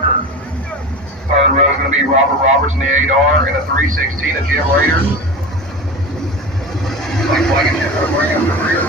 trucker. Third row is going to be Robert Roberts in the 8R and a 316, a Jim Raider. Like flagging shit, bring up the rear.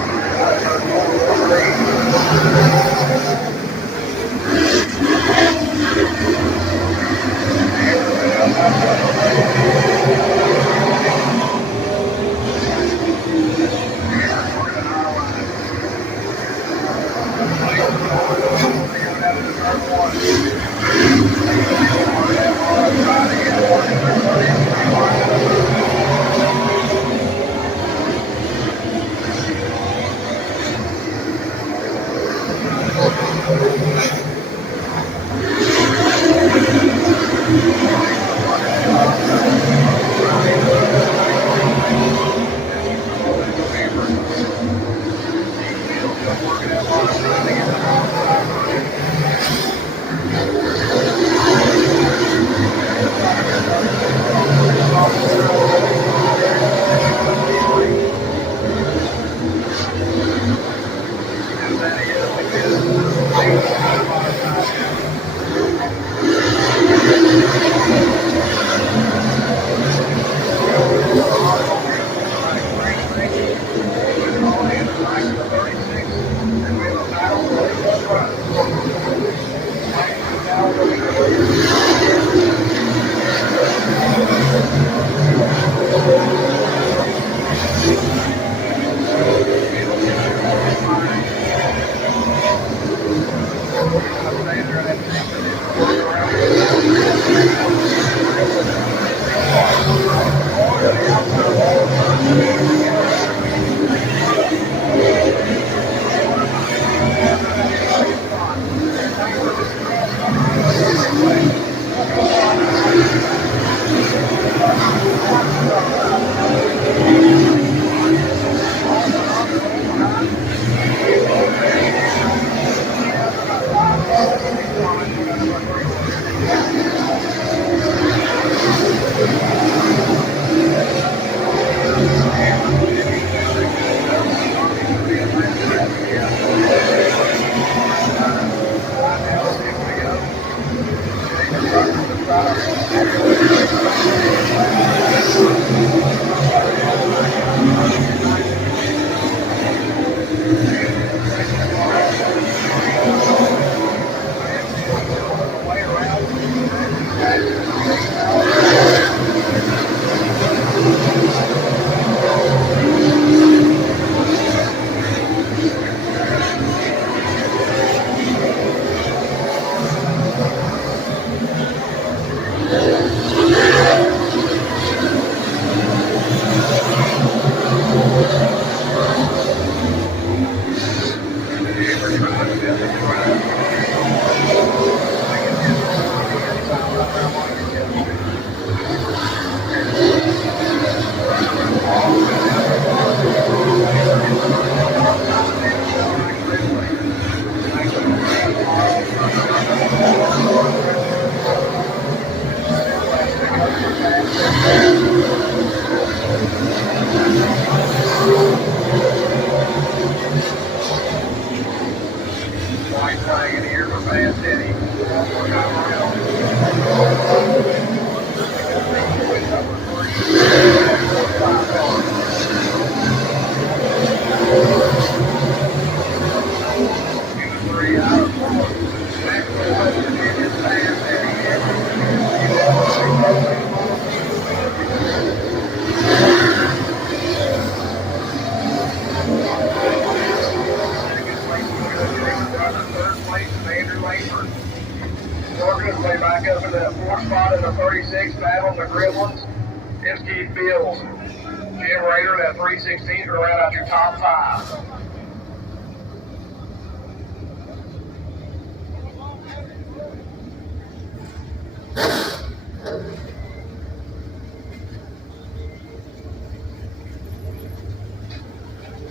Jim Raider, that 316 to round out your top 5.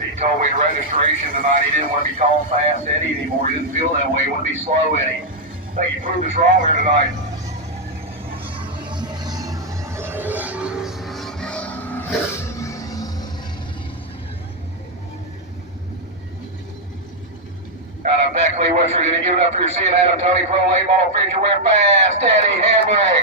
He told me in registration tonight he didn't want to be calling Fast Eddie anymore. He didn't feel that way. He wanted to be Slow Eddie. I think he proved us wrong here tonight. Out of Beckley. Beckley, West Virginia. Give it up for your seeing Adam Tony Pro late model feature wear fast, steady, handbrake.